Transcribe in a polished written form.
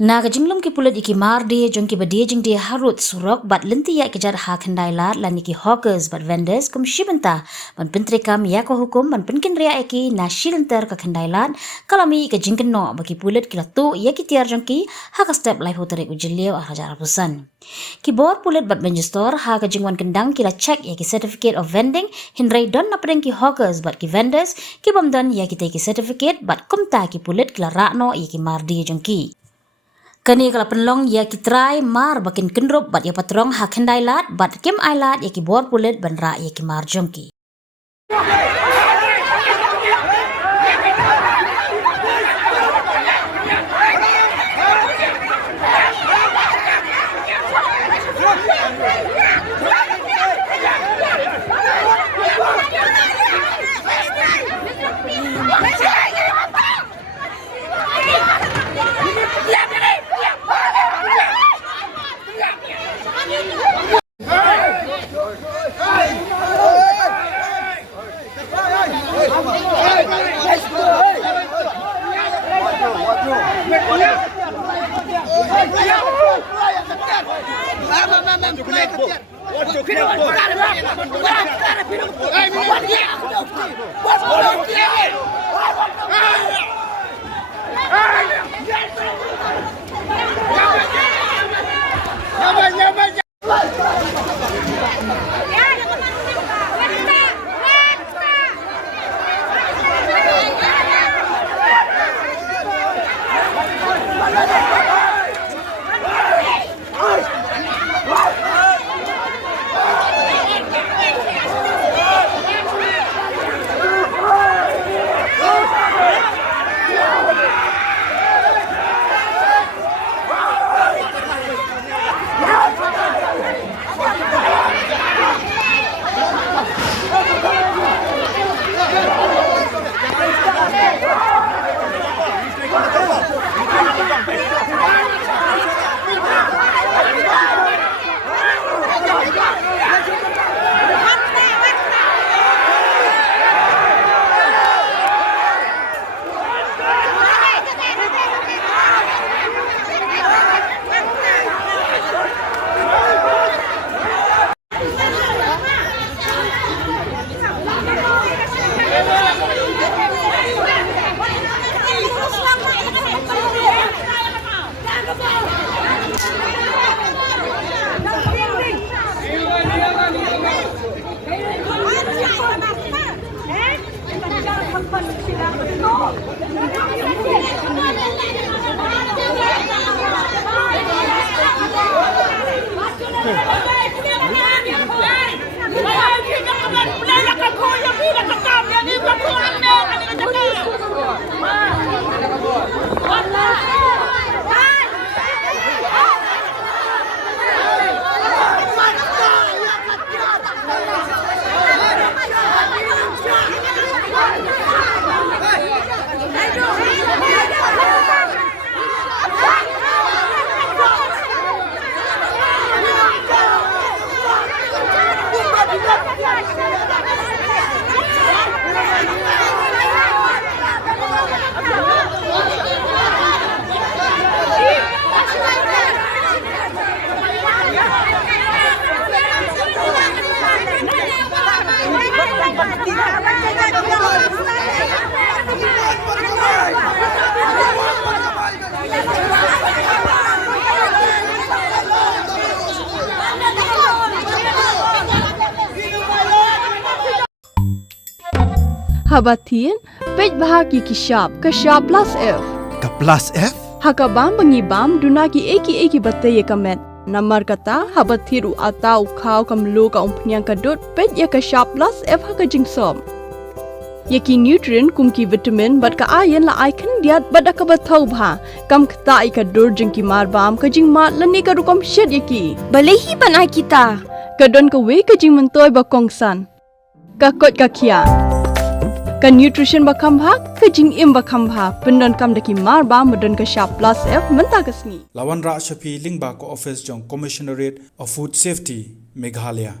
Naga jinglom ki pulit iki marde jong ki badie jing dia harut surok bat lenti ya kejar ha Khyndailad lan iki hawkers bat vendors kum shibenta ban pentrekam ya ko hukum ban penkin ria eki na shilenter ka Khyndailad kalami ke jingkeno bagi pulit kila tu ya ki tiar jong ki ha ka step life hotere ujilio a raja rapusan ki bor pulit bat benjustor ha ka jingwan kendang kila check ya ki certificate of vending hindrai don na pedeng ki hawkers bat ki vendors ki bamdan ya ki te ki certificate bat kumta ki pulit kila rakno ya ki marde jong ki Kani kala penlong ya ki try mar bakin kendrop bat ya patrong ha Khyndailad bat kim ailat ya ki bor pulit ban ra ya ki mar jongki. Habatin, pej bahagi ki Shah plus F. Ka plus F? Hakabam bangibam dunaki eki bataya kamet. Namar kata habatiru atau kau kamlu ka umpnyang kadut pej ya ka Shah plus F haka jingsom. Yaki nutrient kumki vitamin bat ka iron la icon diat bat ka batau bha kam kata ika dur jingki marbam ka jingmat lani ka rukom shed yaki. Balehi banai kita. Kadon ka we ka jing mentoy ba kongsan. Ka kot ka kia. Kan nutrition bakam bha kajing im bakam bha pendon kam daki mar ba modon ka Shah plus F menta kasni Lawan Ra Shafi Lingba ko office jong Commissionerate of Food Safety Meghalaya